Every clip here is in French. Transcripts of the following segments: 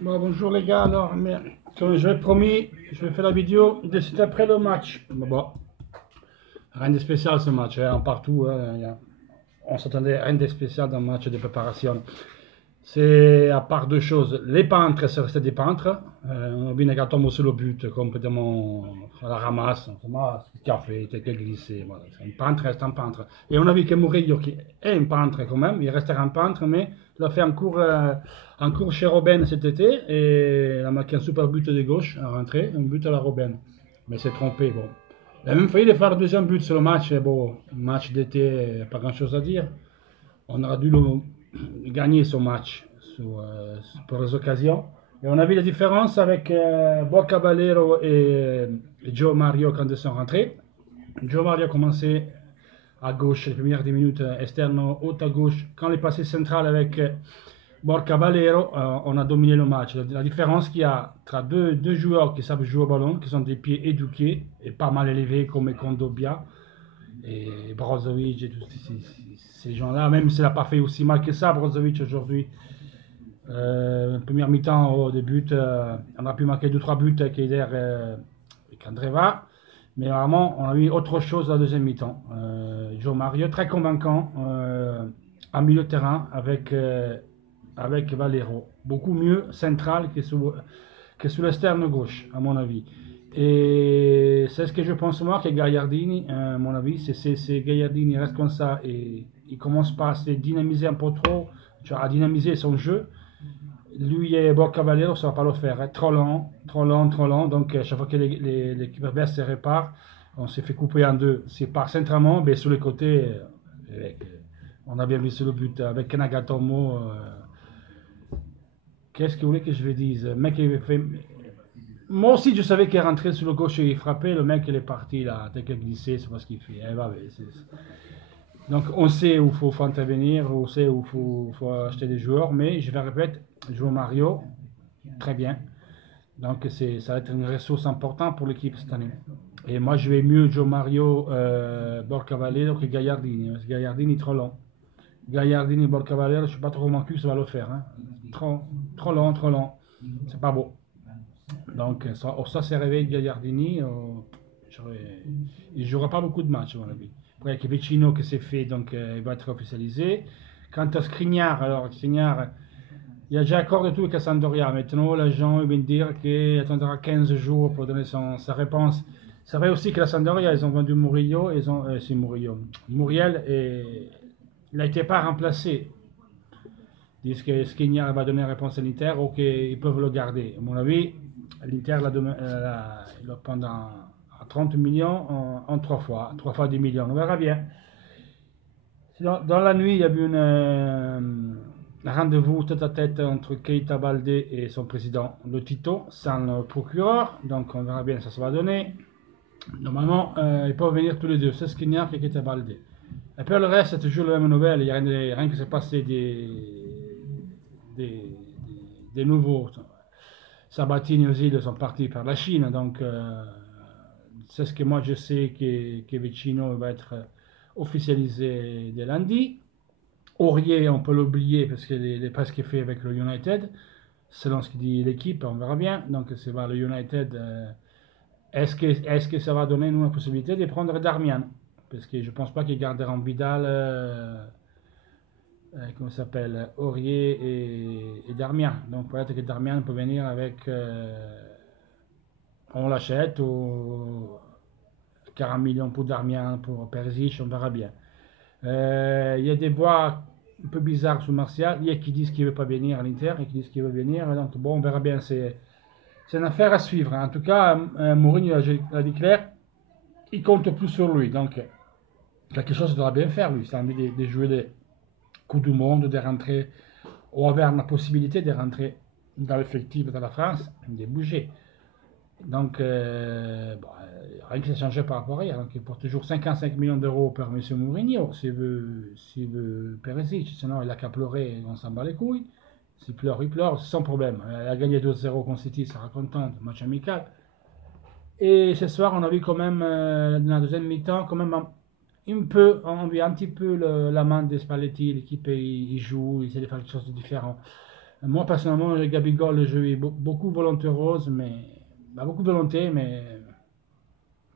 Bon, bonjour les gars, alors, mais comme je l'ai promis, je vais faire la vidéo de suite après le match. Mais bon, rien de spécial ce match, hein, partout, hein, on s'attendait à rien de spécial dans le match de préparation. C'est à part deux choses, les peintres, c'est resté des peintres, on a bien gâteau sur le but, complètement à la ramasse, café, quelques glissé, voilà. Un peintre reste un peintre. Et on a vu que Murillo, qui est un peintre quand même, il restera un peintre, mais il a fait un cours chez Robben cet été, et il a marqué un super but de gauche à rentrer, un but à la Robben. Mais c'est trompé, bon. Il a même failli de faire le deuxième but sur le match, et bon, match d'été, pas grand chose à dire. On aurait dû gagner ce match pour les occasions. Et on a vu la différence avec Borca Valero et Joe Mario quand ils sont rentrés. Joe Mario a commencé à gauche les premières 10 minutes, externo, haute à gauche. Quand il est passé central avec Borca Valero, on a dominé le match. La différence qu'il y a entre deux joueurs qui savent jouer au ballon, qui sont des pieds éduqués et pas mal élevés comme Kondobia et Brozovic et tous ces gens-là, même s'il n'a pas fait aussi mal que ça, Brozovic aujourd'hui. Première mi-temps au début, on a pu marquer 2-3 buts avec Eder et Candreva, mais vraiment on a eu autre chose à la deuxième mi-temps. Joe Mario très convaincant en milieu de terrain avec Valero, beaucoup mieux central que sous l'externe gauche à mon avis. Et c'est ce que je pense moi que Gagliardini, à mon avis, c'est Gagliardini reste comme ça et il commence pas à se dynamiser un peu trop, tu vois, à dynamiser son jeu. Lui et Borca Valero, ça ne va pas le faire, hein. Trop lent, trop lent, trop lent. Donc, à chaque fois que l'équipe adverse se répare, on s'est fait couper en deux. C'est par centralement, mais sur les côtés, on a bien vu sur le but avec Nagatomo. Qu'est-ce que vous voulez que je vous dise? Le mec, il fait. Moi aussi, je savais qu'il rentrait sur le gauche et il frappait. Le mec, il est parti là, dès qu'il glissé, c'est pas ce qu'il fait. Donc, on sait où il faut intervenir, on sait où il faut acheter des joueurs, mais je vais répéter, jouer Mario, très bien. Donc, ça va être une ressource importante pour l'équipe cette année. Et moi, je vais mieux jouer Mario Borca Valero que Gagliardini, parce que Gagliardini est trop long. Gagliardini Borca Valero, je ne suis pas trop convaincu que ça va le faire. Hein. Trop lent, trop lent. C'est pas beau. Donc, ça c'est réveillé Gagliardini. Il ne jouera pas beaucoup de matchs, à mon avis. Après, avec Vecino qui s'est fait, donc il va être officialisé. Quant à Skriniar, alors Skriniar, il y a déjà accord de tout avec Sampdoria. Maintenant, l'agent vient de dire qu'il attendra 15 jours pour donner sa réponse. C'est vrai aussi que la Sampdoria, ils ont vendu Murillo, c'est Murillo. Muriel, et il n'a été pas remplacé. Ils disent que Skriniar va donner réponse à l'Inter ou qu'ils peuvent le garder. À mon avis, l'Inter il va prendre à 30 millions en 3 fois 10 millions. On verra bien. Sinon, dans la nuit, il y a eu un rendez-vous tête-à-tête entre Keita Baldé et son président, le Tito, sans le procureur. Donc, on verra bien ça se va donner. Normalement, ils peuvent venir tous les deux, c'est Skriniar et Keita Baldé. Et puis le reste, c'est toujours la même nouvelle. Il n'y a rien qui s'est passé des nouveaux. Sabatini aussi, ils sont partis par la Chine. Donc, c'est ce que moi je sais que Vecino va être officialisé dès lundi. Aurier, on peut l'oublier parce qu'il est presque fait avec le United. Selon ce que dit l'équipe, on verra bien. Donc, c'est vers le United. Est-ce que ça va donner nous la possibilité de prendre Darmian? Parce que je ne pense pas qu'ils garderont Vidal, comment ça s'appelle, Aurier et Darmian. Donc peut-être que Darmian peut venir avec, on l'achète ou 40 millions pour Darmian, pour Perisic, on verra bien. Il y a des voix un peu bizarres sur Martial. Il y a qui disent qu'il ne veut pas venir à l'Inter et qui disent qu'il veut venir. Donc bon, on verra bien. C'est une affaire à suivre. En tout cas, Mourinho a dit clair, il compte plus sur lui. Donc quelque chose doit bien faire, lui. Il a envie de jouer des Coups du Monde, de rentrer, ou avoir la possibilité de rentrer dans l'effectif de la France, de bouger. Donc, rien qui s'est changé par rapport à hier. Donc, il porte toujours 55 millions d'euros par M. Mourinho, s'il veut Perisic. Sinon, il a qu'à pleurer, on s'en bat les couilles. S'il pleure, il pleure, sans problème. Il a gagné 2-0 contre City, ça sera content, match amical. Et ce soir, on a vu quand même, dans la deuxième mi-temps, quand même on vit un petit peu la main de Spalletti, l'équipe il joue, il essaie de faire quelque chose de différent. Moi, personnellement, le Gabigol, je vais beaucoup volonté rose, mais bah, beaucoup de volonté, mais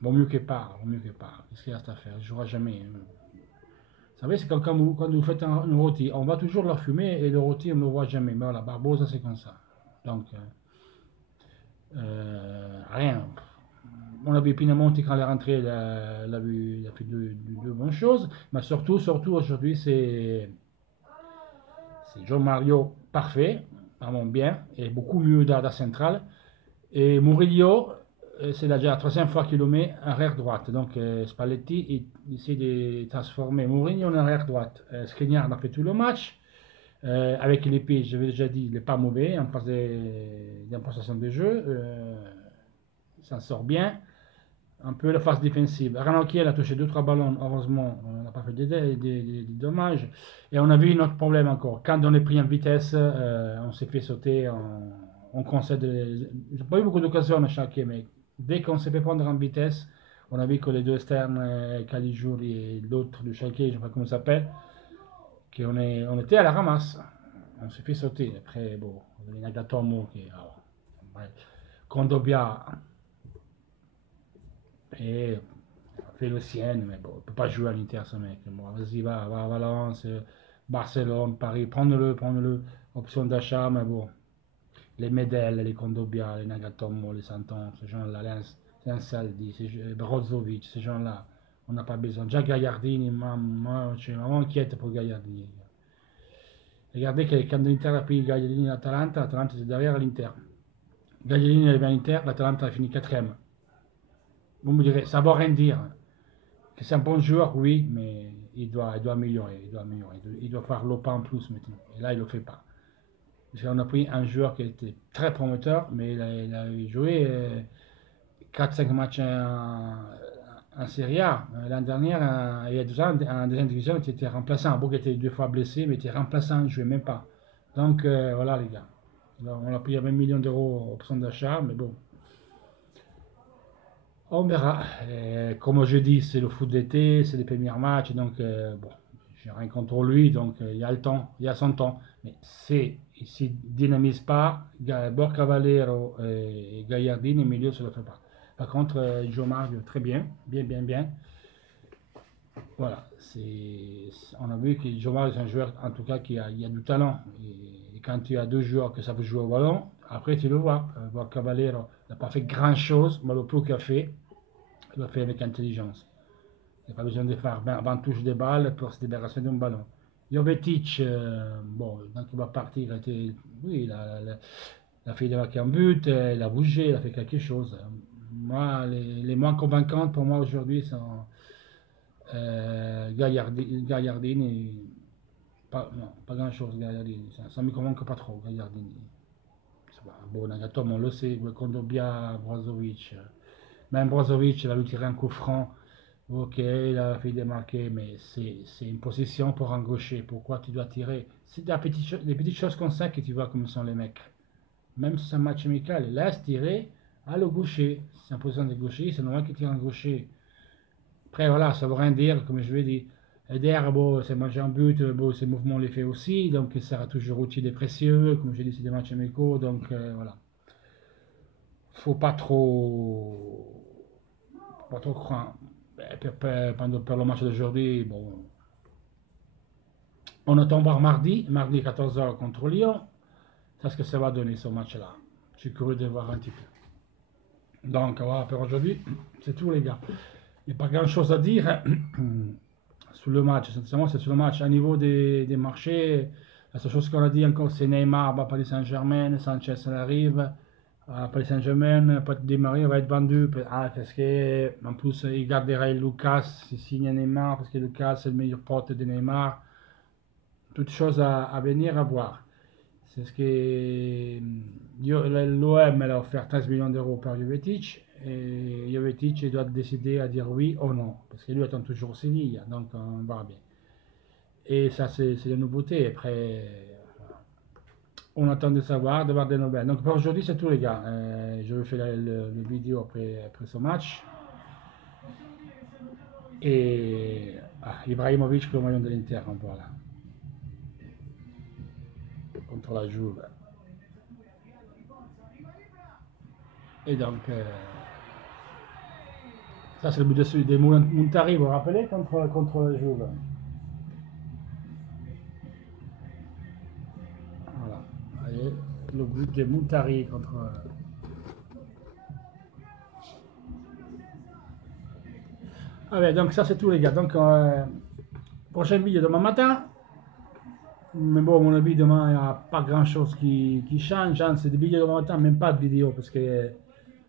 vaut mieux que pas, vaut mieux que pas. Qu'est-ce qu'il reste à faire? Il ne jouera jamais. Vous savez, c'est comme quand vous faites un rôti, on va toujours la fumer et le rôti, on ne le voit jamais. Mais voilà, Barbosa, c'est comme ça. Donc, rien. On a vu Pinamonti quand il est rentré, il a fait deux bonnes choses. Mais surtout aujourd'hui, c'est Joe Mario parfait, vraiment bien, et beaucoup mieux dans la centrale. Et Murillo, c'est déjà la troisième fois qu'il le met arrière droite. Donc Spalletti il essaie de transformer Mourinho en arrière droite. Skriniar a fait tout le match. Avec les pieds, je l'ai déjà dit, il n'est pas mauvais en phase d'imposition de jeu. Il s'en sort bien. Un peu la phase défensive. Ranocchi a touché 2-3 ballons, heureusement, on n'a pas fait des dommages. Et on a vu notre problème encore. Quand on est pris en vitesse, on s'est fait sauter, on concède. J'ai pas eu beaucoup d'occasions à chaque mais dès qu'on s'est fait prendre en vitesse, on a vu que les deux externes, Caligiuri et l'autre du Schalke, je ne sais pas comment ça s'appelle, on était à la ramasse. On s'est fait sauter. Après, bon, il y a Nagatomo qui. Alors, ouais. Kondobia. Et fait le sien, mais bon, il ne peut pas jouer à l'Inter, ce mec. Bon, vas-y, va à Valence, Barcelone, Paris, prends-le, option d'achat, mais bon, les Medel, les Kondobia, les Nagatomo, les Santon, ces gens-là, les Ansaldi, Brozovic, ces gens-là, on n'a pas besoin. Déjà Gagliardini, moi, je suis vraiment inquiète pour Gagliardini. Regardez que quand l'Inter a pris Gagliardini à l'Atalanta, l'Atalanta c'est derrière l'Inter. Gagliardini est arrivé à l'Inter, l'Atalanta a fini quatrième. Vous me direz, ça ne veut rien dire. Que c'est un bon joueur, oui, mais il doit améliorer. Il doit faire le pas en plus maintenant. Et là, il ne le fait pas. Parce qu'on a pris un joueur qui était très prometteur, mais il a joué 4-5 matchs en Serie A. L'année dernière, il y a 2 ans, en deuxième division, il était remplaçant. Bon, il était 2 fois blessé, mais il était remplaçant, il ne jouait même pas. Donc voilà, les gars. Alors, on a pris 20 millions d'euros option d'achat, mais bon. On verra. Comme je dis, c'est le foot d'été, c'est les premiers matchs, donc bon, j'ai rien contre lui, donc il y a le temps, il y a son temps. Mais il ne dynamise pas, Borca Valero et Gagliardini, au milieu, ça ne le fait pas. Par contre, il joue Mario très bien, bien. Voilà, on a vu que Joe Mario est un joueur, en tout cas, il a du talent. Et quand tu as deux joueurs qui savent jouer au ballon, après tu le vois. Borca Valero n'a pas fait grand-chose, mais le peu qu'il a fait, il l'a fait avec intelligence. Il n'y a pas besoin de faire 20 touches de balle pour se débarrasser d'un ballon. Jovetic, bon, donc il va partir, oui, il a fait marquer un but, il a bougé, il a fait quelque chose. Moi, les moins convaincantes pour moi aujourd'hui sont Gagliardini, non, pas grand-chose, Gagliardini, ça ne me convainc pas trop, Gagliardini. Bon, Nagatomo, on le sait, Kondobia, Brozovic. Même Brozovic, il a lui tiré un coup franc. Ok, il a fait démarquer, mais c'est une position pour un gaucher. Pourquoi tu dois tirer? C'est des petites choses comme ça que tu vois comme sont les mecs. Même si c'est un match amical, laisse tirer à le gaucher. C'est en position de gaucher, c'est normal qu'il tire un gaucher. Après, voilà, ça ne veut rien dire, comme je l'ai dit. Eder, bon, c'est match en but, bon, ses mouvements on les fait aussi, donc il sera toujours outil des précieux. Comme je l'ai dit, c'est des matchs amicaux, donc voilà. Faut pas trop croire. Pour le match d'aujourd'hui, bon, on attend voir mardi 14h contre Lyon. C'est ce que ça va donner ce match-là. Je suis curieux de voir un petit peu. Donc voilà, pour aujourd'hui, c'est tout les gars. Il n'y a pas grand-chose à dire sur le match. Sincèrement, c'est sur le match. À niveau des marchés, la seule chose qu'on a dit encore, c'est Neymar va à Paris Saint-Germain, Sanchez arrive à Paris Saint-Germain, peut-être démarrer, va être vendu. Parce que, en plus, il gardera Lucas, il signe Neymar, parce que Lucas c'est le meilleur pote de Neymar. Toutes choses à venir à voir. C'est ce que l'OM a offert 13 millions d'euros par Jovetic. Et Jovetic doit décider à dire oui ou non. Parce que lui attend toujours Séville, donc on verra bien. Et ça, c'est la nouveauté. Après, on attend de savoir, d'avoir des nouvelles. Donc pour aujourd'hui, c'est tout les gars. Je vais faire le vidéo après ce match. Et Ibrahimovic, le moyen de l'Inter, voilà. Contre contre la Juve. Et donc, ça c'est le but de Montari, vous vous rappelez, contre la Juve. Voilà, voyez, le but de Montari contre... Allez, donc ça c'est tout les gars. Donc, prochaine vidéo demain matin. Mais bon, à mon avis, demain, il n'y a pas grand chose qui change. Hein. C'est des vidéos demain matin, même pas de vidéo. Parce que,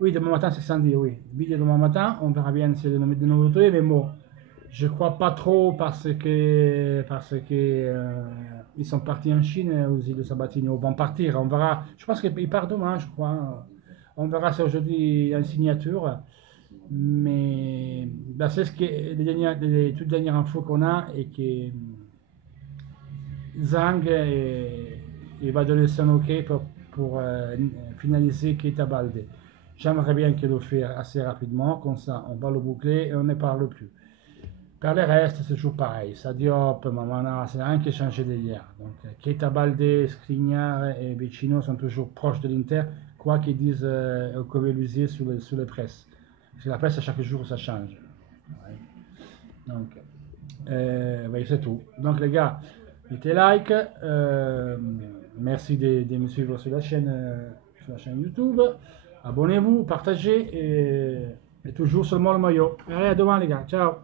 oui, demain matin, c'est samedi, oui. Vidéo demain matin, on verra bien s'il y a de nouveautés. Mais bon, je crois pas trop parce que ils sont partis en Chine, aux îles de Sabatini. Ils vont partir, on verra. Je pense qu'ils partent demain, je crois. On verra si aujourd'hui en signature. Mais ben, c'est ce que les toutes dernières infos qu'on a et que Zhang il va donner son OK pour finaliser Keita Balde. J'aimerais bien qu'il le fasse assez rapidement, comme ça on va le boucler et on ne parle plus. Pour le reste, c'est toujours pareil. Diop, Mamana, c'est rien qui a changé d'hier. Donc Keita Balde, Skriniar et Vecino sont toujours proches de l'Inter, quoi qu'ils disent Covelusier sur les presses. Parce que la presse, à chaque jour, ça change. Ouais. Donc, ouais, c'est tout. Donc, les gars, mettez like. Merci de me suivre sur la chaîne YouTube. Abonnez-vous, partagez et toujours seulement le maillot. Allez, à demain, les gars. Ciao.